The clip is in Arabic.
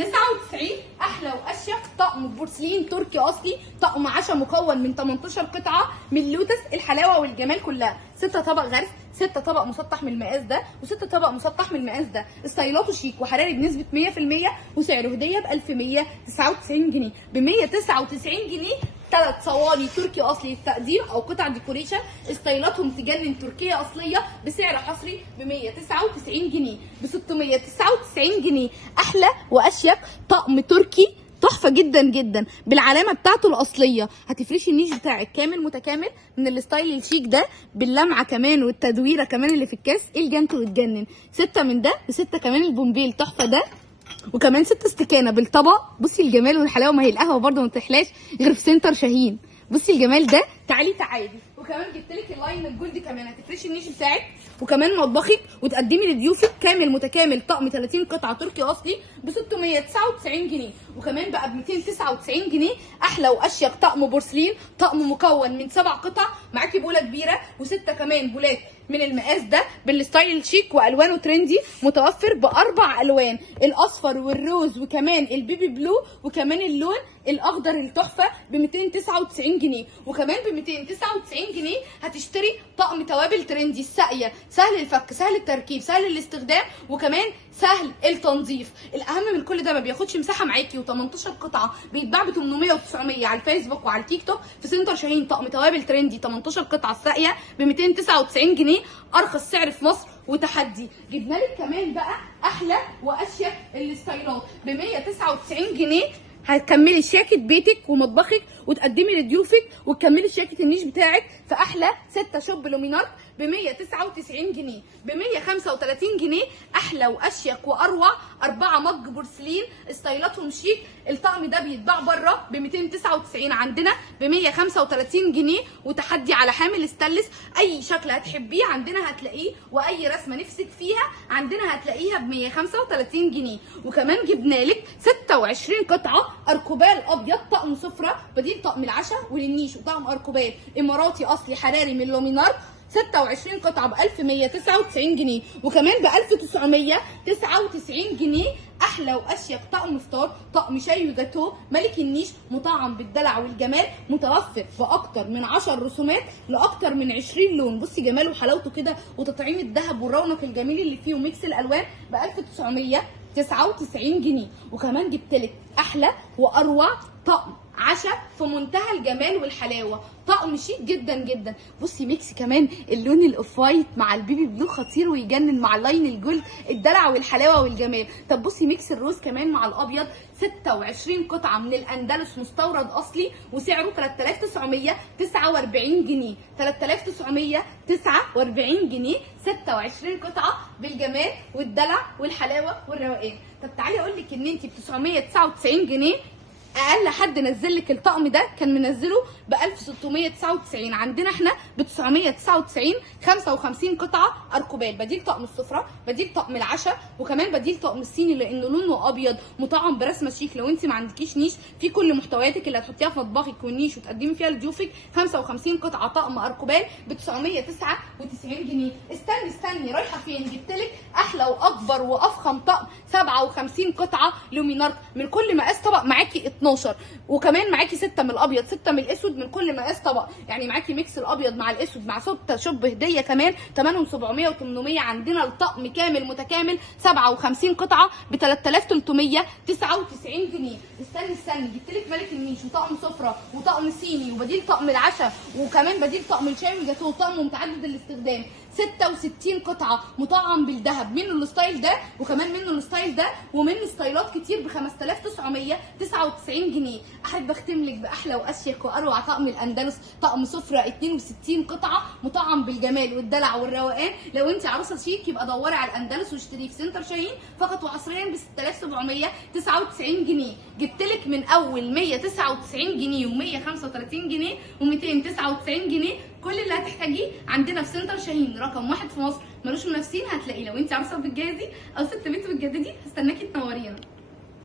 99 احلى واشيك طقم بورسلين تركي اصلي، طقم عشاء مكون من 18 قطعه من لوتس، الحلاوه والجمال كلها. 6 طبق غرف، 6 طبق مسطح من المقاس ده، و6 طبق مسطح من المقاس ده. ستايلاته شيك وحراري بنسبه 100%، وسعره هديه ب 1199 جنيه. ب 199 جنيه 3 صواني تركي اصلي للتقديم او قطع ديكوريشن، ستايلاتهم تجنن، تركيه اصليه، بسعر حصري ب 199 جنيه. ب 699 جنيه احلى واشيك طقم تركي تحفه جدا جدا بالعلامه بتاعته الاصليه. هتفرشي النيش بتاعك كامل متكامل من الستايل الشيك ده، باللمعه كمان والتدويره كمان اللي في الكاس. ايه الجنت وتجنن. 6 من ده، و6 كمان البومبيل تحفه ده، وكمان 6 استكانه بالطبق. بصي الجمال والحلاوه، ما هي القهوه برده ما تحلاش غير في سنتر شاهين. بصي الجمال ده، تعالي. وكمان جبت لك اللاين الجولد كمان، هتفرشي النيش بتاعك وكمان مطبخك وتقدمي لضيوفك كامل متكامل. طقم 30 قطعه تركي اصلي ب 699 جنيه، وكمان بقى ب 299 جنيه احلى واشيك طقم بورسلين، طقم مكون من 7 قطع. معاكي بوله كبيره و6 كمان بولات من المقاس ده بالستايل الشيك، والوانه ترندي، متوفر ب4 الوان، الاصفر والروز وكمان البيبي بلو وكمان اللون الاخضر التحفه ب 299 جنيه. وكمان ب 299 جنيه هتشتري طقم توابل ترندي الساقيه، سهل الفك، سهل التركيب، سهل الاستخدام، وكمان سهل التنظيف. الاهم من كل ده ما بياخدش مساحه معاكي، و18 قطعه بيتباع ب 800 و900 على الفيسبوك وعلى التيك توك. في سنتر شاهين طقم توابل ترندي 18 قطعه الساقيه ب 299 جنيه، ارخص سعر في مصر وتحدي. جبنا لك كمان بقى احلى واشيك الستايلات ب 199 جنيه. هتكملي شياكه بيتك ومطبخك وتقدمي لضيوفك، وتكملي شياكه النيش بتاعك في احلى 6 شوب لومينار ب 199 جنيه. ب 135 جنيه احلى واشيك واروع 4 مج بورسلين، ستايلاتهم شيك. الطقم ده بيتباع بره ب 299، عندنا ب 135 جنيه، وتحدي على حامل ستانلس. اي شكل هتحبيه عندنا هتلاقيه، واي رسمه نفسك فيها عندنا هتلاقيها ب 135 جنيه. وكمان جبنا لك 26 قطعه اركوبال ابيض، طقم سفره بديل طقم العشاء وللنيش، وطقم اركوبال اماراتي اصلي حراري من لومينار. 26 قطعه ب 1199 جنيه، وكمان ب 1999 جنيه احلى واشيك طقم فطار، طقم شاي وجاتوه ملك النيش، مطعم بالدلع والجمال، متوفر باكتر من 10 رسومات لاكتر من 20 لون. بصي جماله وحلاوته كده، وتطعيم الذهب والرونق الجميل اللي فيه وميكس الالوان ب 1999 جنيه. وكمان جبت لك احلى واروع طقم عشاء في منتهى الجمال والحلاوه، طقم شيك جدا جدا. بصي ميكس كمان اللون الاوف وايت مع البيبي بلو خطير ويجنن، مع اللاين الجولد الدلع والحلاوه والجمال. طب بصي ميكس الروز كمان مع الابيض، 26 قطعه من الاندلس مستورد اصلي، وسعره 3949 جنيه. 3949 جنيه 26 قطعه بالجمال والدلع والحلاوه والروقان. طب تعالي اقول لك ان انت ب 999 جنيه اقل حد نزل لك الطقم ده كان منزله ب 1699، عندنا احنا ب 999. 55 قطعه اركوبال، بديل طقم السفره، بديل طقم العشاء، وكمان بديل طقم الصيني لانه لونه ابيض مطعم برسمه شيك. لو انت ما عندكيش نيش في كل محتوياتك اللي هتحطيها في مطبخك والنيش وتقدمي فيها لضيوفك، 55 قطعه طقم اركوبال ب 999 جنيه. استني رايحه فين؟ جبت لك احلى واكبر وافخم طقم 57 قطعه لومينار من كل مقاس طبق، معاكي 12، وكمان معاكي 6 من الابيض 6 من الاسود من كل مقاس طبق. يعني معاكي ميكس الابيض مع الاسود مع شوب هديه كمان، ثمنهم 700 و800. عندنا الطقم كامل متكامل 57 قطعه ب 3399 جنيه. استني جبت لك ملك النيش وطقم سفره وطقم صيني وبديل طقم العشاء، وكمان بديل طقم الشاي والجاتوه، طقم متعدد الاستخدام. 66 قطعه مطعم بالذهب، منه الستايل ده وكمان منه الستايل ده ومنه ستايلات كتير ب 5999 جنيه. احب اختم لك باحلى واشيك واروع طقم الاندلس، طقم سفره 62 قطعه مطعم بالجمال والدلع والروقان. لو انت عروسه شيك يبقى دوري على الاندلس واشتريه في سنتر شاهين فقط وحصريا ب 6799 جنيه. جبت لك من اول 199 جنيه و135 جنيه و299 جنيه. كل اللي هتحتاجيه عندنا في سنتر شاهين، رقم 1 في مصر، ملوش منافسين. هتلاقيه. لو انت عروسه بتجهزي او ست بنت بتجددي هستناكي تنورينا.